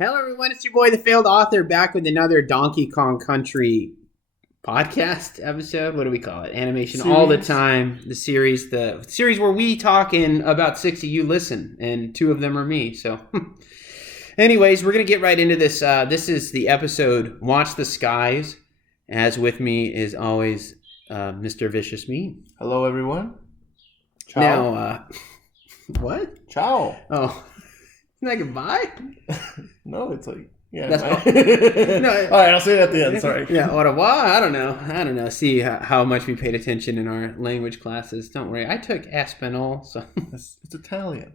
Hello, everyone. It's your boy, the Failed Author, back with another Donkey Kong Country podcast episode. What do we call it? Animation series. All the time. The series where we talk and about 6 of you listen, and 2 of them are me. So, anyways, we're gonna get right into this. This is the episode "Watch the Skies." As with me is always Mr. Vicious Meat. Hello, everyone. Ciao. Now, what? Ciao. Oh, isn't that goodbye? No, it's like, yeah. That's all right, I'll say it at the end. Sorry. Yeah, au revoir. I don't know. See how much we paid attention in our language classes. Don't worry. I took Espanol, so It's Italian.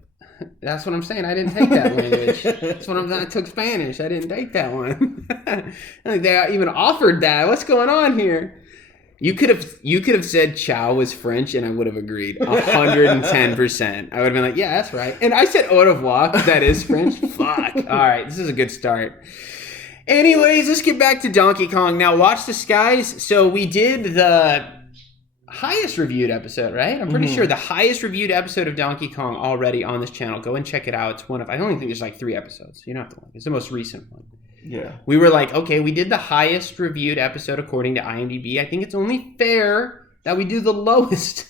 that's what I'm saying. I didn't take that language. That's what I took Spanish. I didn't take that one. I think they even offered that. What's going on here? You could have said ciao was French, and I would have agreed 110%. I would have been like, yeah, that's right. And I said au revoir, that is French. Fuck. All right, this is a good start. Anyways, let's get back to Donkey Kong. Now, Watch the Skies. So we did the highest reviewed episode, right? I'm pretty sure the highest reviewed episode of Donkey Kong already on this channel. Go and check it out. It's one of, I don't think there's like 3 episodes. You don't have to look. It's the most recent one. Yeah. We were like, okay, we did the highest reviewed episode according to IMDb. I think it's only fair that we do the lowest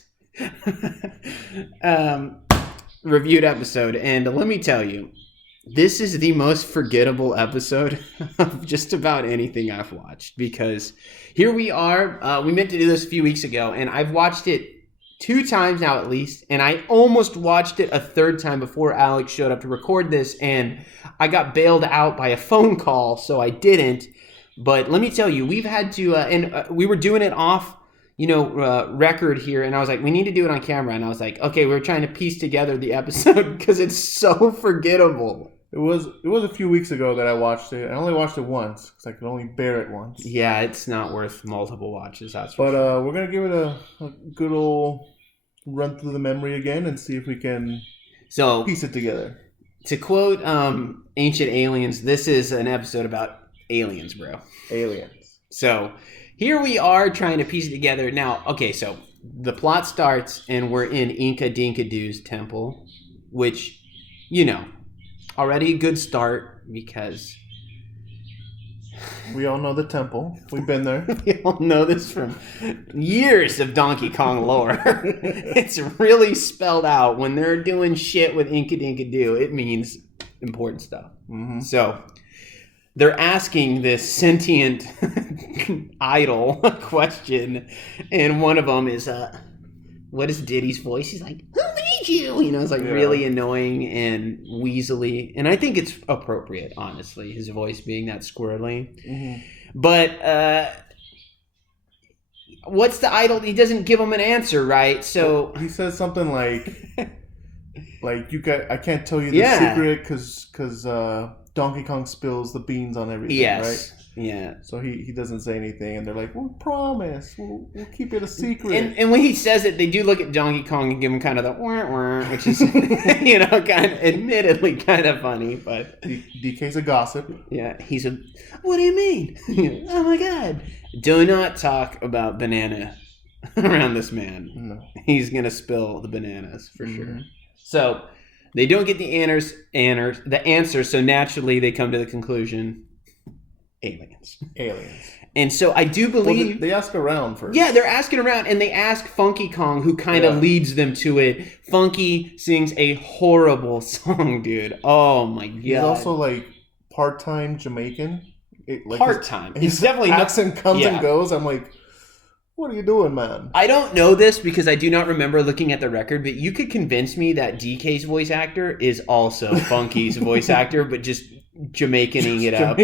reviewed episode. And let me tell you, this is the most forgettable episode of just about anything I've watched. Because here we are. We meant to do this a few weeks ago, and I've watched it 2 times now at least, and I almost watched it a 3rd time before Alex showed up to record this, and I got bailed out by a phone call, so I didn't. But let me tell you, we've had to, we were doing it off, record here, and I was like, we need to do it on camera, and I was like, okay, we were trying to piece together the episode because it's so forgettable. It was a few weeks ago that I watched it. I only watched it once because I could only bear it once. Yeah, it's not worth multiple watches, that's for sure. But we're going to give it a good old run through the memory again and see if we can piece it together. To quote Ancient Aliens, this is an episode about aliens, bro. Aliens. So here we are trying to piece it together. Now, okay, so the plot starts and we're in Inca Dinka Doo's temple, which, already a good start because we all know the temple. We've been there. We all know this from years of Donkey Kong lore. It's really spelled out. When they're doing shit with Inca Dinka Doo, it means important stuff. Mm-hmm. So they're asking this sentient idol a question, and one of them is, what is Diddy's voice? He's like, who made you? It's like really annoying and weaselly. And I think it's appropriate, honestly, his voice being that squirrely. Mm-hmm. But what's the idol? He doesn't give him an answer, right? So he says something like I can't tell you the secret because Donkey Kong spills the beans on everything, right? Yeah. So he doesn't say anything, and they're like, "We'll promise, we'll keep it a secret." And when he says it, they do look at Donkey Kong and give him kind of the which is kind of admittedly kind of funny, but DK's a gossip. Yeah, he's a. What do you mean? Oh my God! Do not talk about banana around this man. No, he's gonna spill the bananas for sure. So they don't get the answer. So naturally, they come to the conclusion. Aliens. And so I do believe... Well, they ask around first. Yeah, they're asking around, and they ask Funky Kong, who kind of leads them to it. Funky sings a horrible song, dude. Oh, my God. He's also, like, part-time Jamaican. Part-time. His definitely accent comes and goes. I'm like, what are you doing, man? I don't know this because I do not remember looking at the record, but you could convince me that DK's voice actor is also Funky's voice actor, but just... Jamaicaning it up,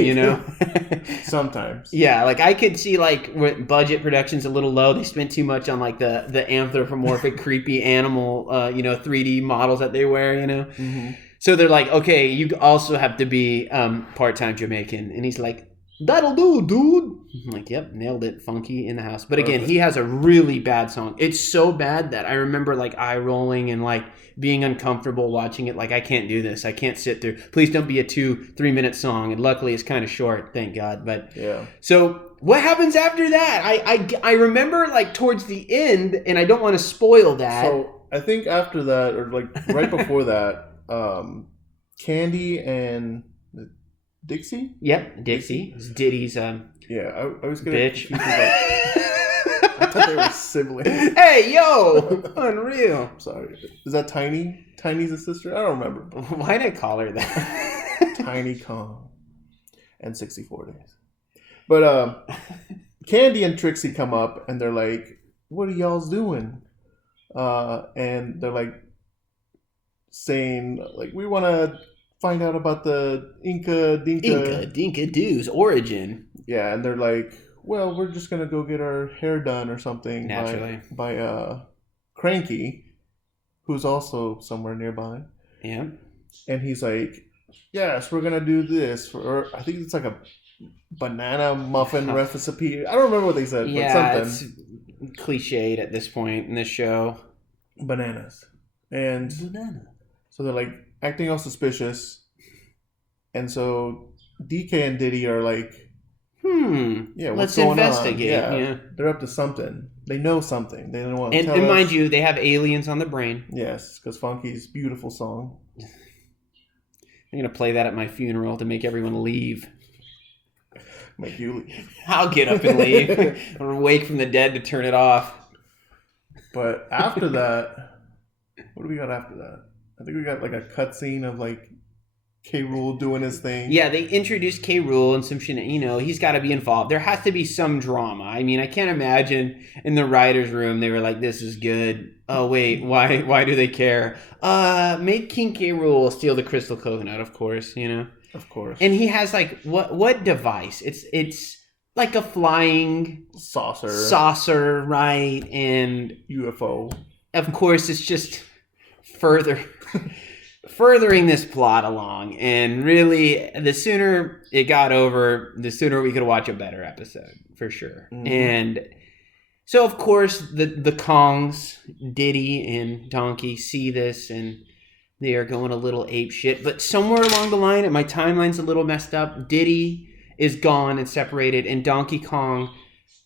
Sometimes. Yeah, like I could see like budget production's a little low. They spent too much on like the anthropomorphic creepy animal 3D models that they wear, Mm-hmm. So they're like, okay, you also have to be part-time Jamaican. And he's like, that'll do, dude. I'm like, yep, nailed it. Funky in the house. But again, he has a really bad song. It's so bad that I remember like eye rolling and like being uncomfortable watching it. Like, I can't do this. I can't sit through. Please don't be a 2-3 minute song. And luckily it's kind of short, thank God. But yeah. So what happens after that? I remember like towards the end, and I don't want to spoil that. So I think after that, or like right before that, Candy and Dixie? Yep, Dixie. It's Diddy's I was gonna bitch. I thought they were siblings. Hey, yo! Unreal. Sorry. Is that Tiny? Tiny's a sister? I don't remember. Why did I call her that? Tiny Kong. And 64 Days. But Candy and Trixie come up and they're like, what are y'all doing? And they're like saying, like, we want to find out about the Inca Dinka Doo's origin. Yeah, and they're like, well, we're just going to go get our hair done or something. Naturally. By Cranky, who's also somewhere nearby. Yeah. And he's like, yes, we're going to do this. Or I think it's like a banana muffin recipe. I don't remember what they said, but something. It's cliched at this point in this show. Bananas. And so they're like acting all suspicious. And so DK and Diddy are like, yeah, let's investigate. Yeah, they're up to something. They know something. They don't want to tell and us. mind you, they have aliens on the brain. Yes, because Funky's beautiful song. I'm going to play that at my funeral to make everyone leave. Make you leave. I'll get up and leave. Or wake from the dead to turn it off. But after that, what do we got after that? I think we got like a cutscene of like K. Rool doing his thing. Yeah, they introduced K. Rool and some shit. He's got to be involved. There has to be some drama. I mean, I can't imagine in the writer's room they were like, "This is good." Oh wait, why do they care? Make King K. Rool steal the crystal coconut, of course. Of course. And he has like what device? It's like a flying saucer, right? And UFO. Of course, it's just furthering this plot along. And really, the sooner it got over, the sooner we could watch a better episode, for sure. Mm-hmm. And so, of course, the Kongs, Diddy and Donkey, see this and they are going a little ape shit. But somewhere along the line, and my timeline's a little messed up, Diddy is gone and separated, and Donkey Kong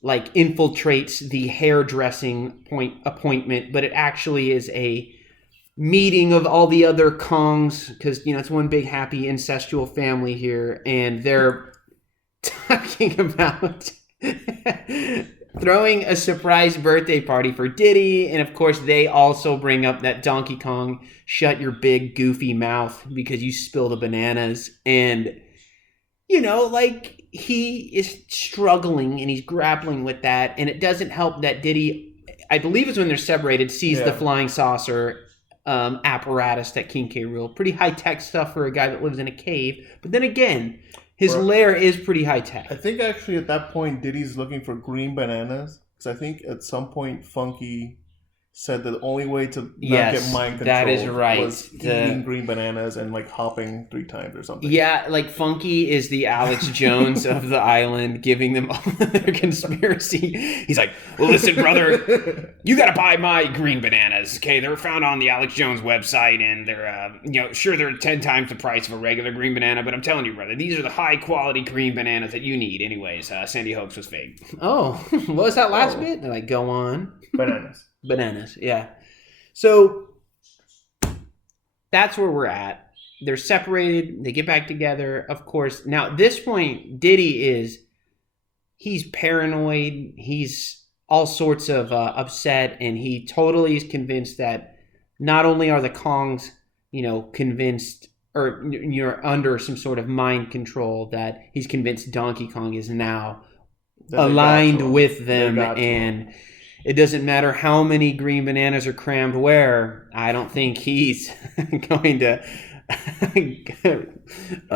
like infiltrates the hairdressing appointment, but it actually is a meeting of all the other Kongs, because it's one big happy incestual family here, and they're talking about throwing a surprise birthday party for Diddy, and of course they also bring up that Donkey Kong, shut your big goofy mouth because you spill the bananas, and like he is struggling and he's grappling with that, and it doesn't help that Diddy, I believe it's when they're separated, sees the flying saucer apparatus that King K. Rool. Pretty high-tech stuff for a guy that lives in a cave, but then again, his lair is pretty high-tech. I think actually at that point Diddy's looking for green bananas, because I think at some point Funky said that the only way to not get mind control that is right. was eating green bananas and like hopping 3 times or something. Yeah, like Funky is the Alex Jones of the island, giving them all their conspiracy. He's like, well, listen, brother, you got to buy my green bananas. Okay, they're found on the Alex Jones website, and they're, sure, they're 10 times the price of a regular green banana, but I'm telling you, brother, these are the high quality green bananas that you need. Anyways, Sandy Hoax was fake. Oh, what was that last bit? They're like, go on. Bananas, yeah. So that's where we're at. They're separated. They get back together. Of course, now at this point, Diddy he's paranoid. He's all sorts of upset, and he totally is convinced that not only are the Kongs, convinced or you're under some sort of mind control, that he's convinced Donkey Kong is now aligned with them, and it doesn't matter how many green bananas are crammed where. I don't think he's going to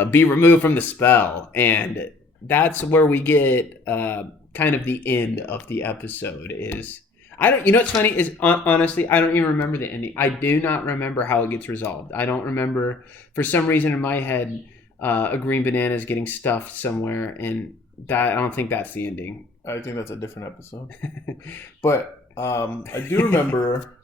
be removed from the spell. And that's where we get kind of the end of the episode. What's funny is, honestly, I don't even remember the ending. I do not remember how it gets resolved. I don't remember, for some reason in my head, a green banana is getting stuffed somewhere, and I don't think that's the ending. I think that's a different episode. But I do remember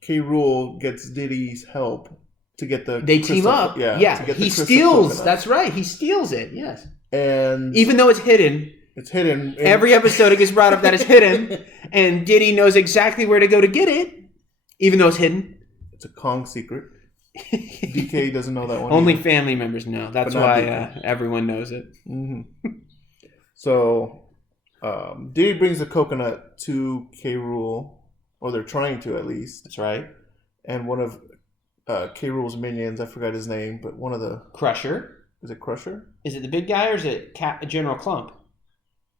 K. Rool gets Diddy's help to get the They team up. Yeah. He steals. That's right. He steals it. Yes. And even though it's hidden. It's hidden. Every episode it gets brought up that it's hidden. And Diddy knows exactly where to go to get it. Even though it's hidden. It's a Kong secret. DK doesn't know that one. Only either. family members know. That's But not why DK. everyone knows it. So, Diddy brings the coconut to K. Rool, or they're trying to at least. That's right. And one of K. Rool's minions, I forgot his name, but one of the Crusher. is it Crusher? Is it the big guy or is it General Clump?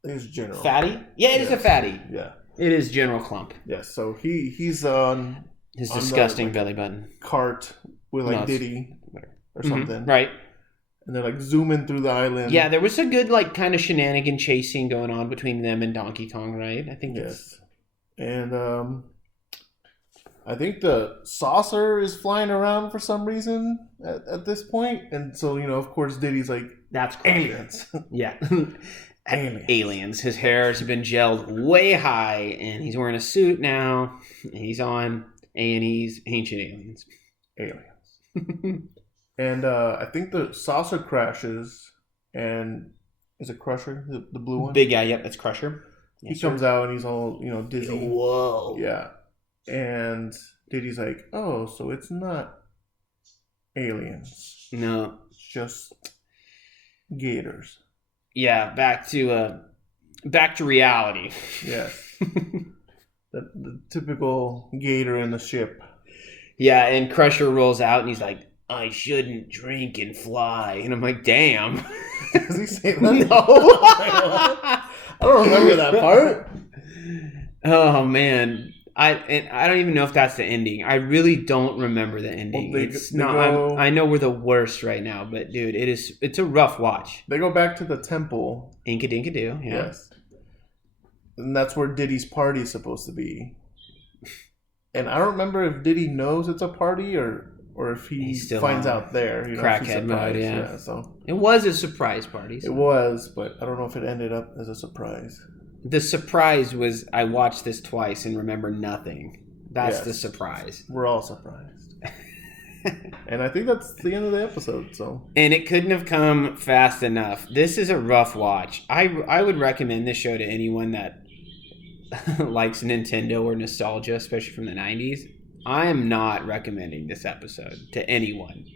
I think it's General. Fatty? Yeah, it is a fatty. Yeah. It is General Clump. Yes. So he's on His On the, disgusting like, belly button. cart with like No, Diddy or Mhm, something, right. and they're like zooming through the island. Yeah, there was a good like kind of shenanigan chasing going on between them and Donkey Kong, right? I think Yes. And I think the saucer is flying around for some reason at this point, and so of course Diddy's like that's Crusher. aliens. Yeah. Aliens. Aliens. His hair has been gelled way high, and he's wearing a suit now. He's on A&E's Ancient Aliens. Aliens. And I think the saucer crashes, and is it Crusher, the blue one? Big guy, yep, that's Crusher. He comes out and he's all dizzy. Whoa. Yeah. And Diddy's like, oh, so it's not aliens. No. It's just gators. Yeah, back to reality. Yes. the typical gator in the ship. Yeah, and Crusher rolls out and he's like, I shouldn't drink and fly. And I'm like, damn. Does he say that? No. I don't remember that part. Oh, man. I don't even know if that's the ending. I really don't remember the ending. Well, It's they not. go- I know we're the worst right now, but dude, it's a rough watch. They go back to the temple. Inka dinka do. Yeah. Yes. And that's where Diddy's party is supposed to be. And I don't remember if Diddy knows it's a party or if he He's still finds on out there. If he's crackhead mode, surprised. yeah. So It was a surprise party. So. it was, but I don't know if it ended up as a surprise. The surprise was I watched this twice and remember nothing. That's Yes. the surprise. We're all surprised. And I think that's the end of the episode. So And it couldn't have come fast enough. This is a rough watch. I would recommend this show to anyone that likes Nintendo or nostalgia, especially from the 90s. I am not recommending this episode to anyone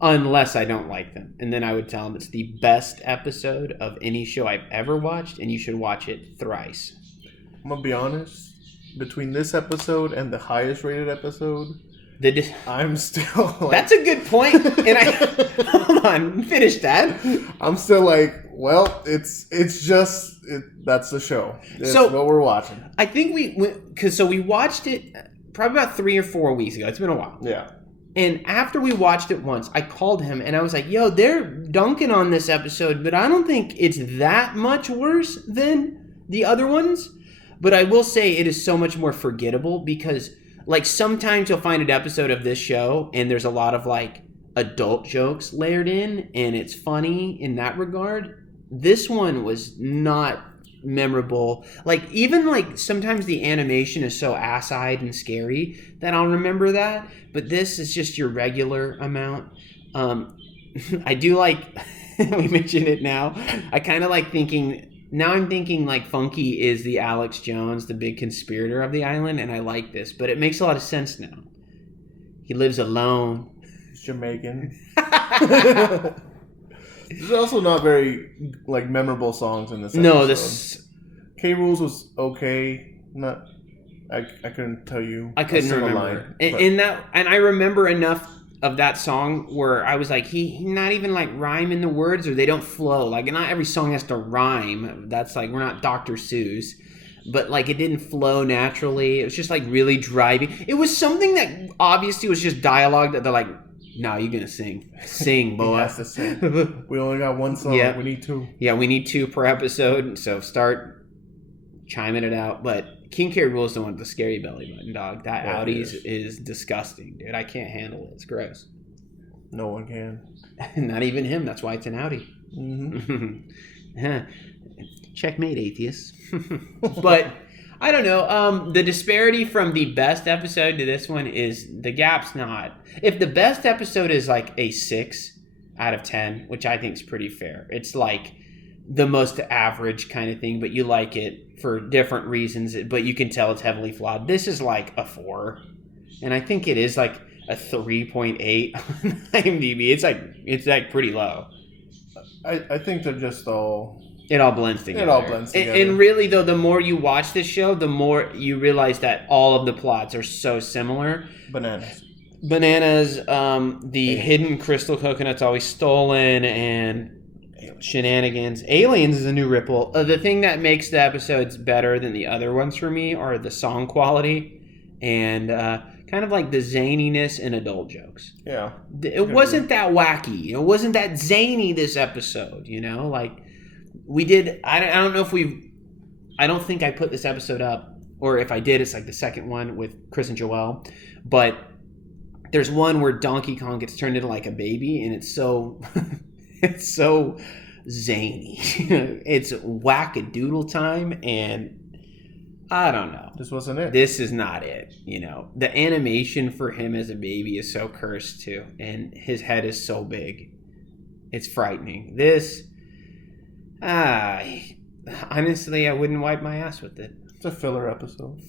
unless I don't like them. And then I would tell them it's the best episode of any show I've ever watched, and you should watch it thrice. I'm gonna be honest. Between this episode and the highest rated episode, I'm still like, That's a good point. And I hold on, finish that. I'm still like, well, it's just that's the show. It's So- what we're watching. I think we watched it probably about 3 or 4 weeks ago. It's been a while. Yeah. And after we watched it once, I called him and I was like, yo, they're dunking on this episode, but I don't think it's that much worse than the other ones. But I will say it is so much more forgettable because, like, sometimes you'll find an episode of this show and there's a lot of, like, adult jokes layered in and it's funny in that regard. This one was not memorable. Like, even, like, sometimes the animation is so ass-eyed and scary that I'll remember that. But this is just your regular amount. I do like, we mentioned it now, I kind of like thinking... Now I'm thinking like Funky is the Alex Jones, the big conspirator of the island, and I like this, but it makes a lot of sense now. He lives alone. He's Jamaican. There's also not very like memorable songs in this episode. No, this K. Rool's was okay. Not I couldn't tell you. I couldn't a single remember. line, And I remember enough of that song where I was like, he not even like rhyming the words, or they don't flow. Like, not every song has to rhyme. That's like, we're not Dr. Seuss. But like, it didn't flow naturally. It was just like really driving. It was something that obviously was just dialogue that they're like, no, you're gonna sing, He boy. has to sing. We only got one song. Yeah. We need two. Yeah, we need 2 per episode, so start chiming it out. But King K. Rool is the one with the scary belly button, dog. That Yeah, Audi it is disgusting, dude. I can't handle it. It's gross. No one can. Not even him. That's why it's an Audi. Mm-hmm. Checkmate, atheists. But I don't know. The disparity from the best episode to this one is the gap's not. If the best episode is like a 6 out of 10, which I think is pretty fair, it's like the most average kind of thing, but you like it for different reasons, but you can tell it's heavily flawed. This is like a 4. And I think it is like a 3.8 on IMDb. It's like pretty low. I think they're just all... It all blends together. It all blends together. And really, though, the more you watch this show, the more you realize that all of the plots are so similar. Bananas, the hidden crystal coconut's always stolen, and shenanigans. Aliens is a new ripple. The thing that makes the episodes better than the other ones for me are the song quality and kind of like the zaniness and adult jokes. Yeah. It wasn't that wacky. It wasn't that zany this episode, you know? Like, we did... I don't know if we... I don't think I put this episode up, or if I did, it's like the second one with Chris and Joelle. But there's one where Donkey Kong gets turned into like a baby, and it's so... it's so zany. It's wackadoodle time, and I don't know. This wasn't it. This is not it. You know, the animation for him as a baby is so cursed too, and his head is so big. It's frightening. This, honestly, I wouldn't wipe my ass with it. It's a filler episode.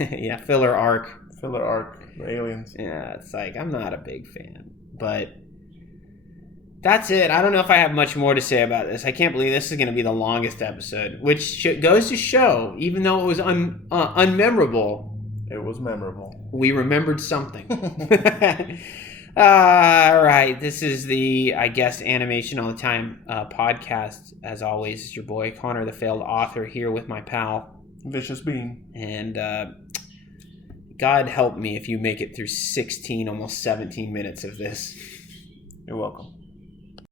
Yeah, filler arc. Filler arc for aliens. Yeah, it's like, I'm not a big fan, but that's it. I don't know if I have much more to say about this. I can't believe this is going to be the longest episode, which goes to show, even though it was unmemorable, it was memorable. We remembered something. All right. This is the, I guess, Animation All the Time podcast. As always, it's your boy, Connor, the failed author, here with my pal, Vicious Bean. And God help me if you make it through 16, almost 17 minutes of this. You're welcome.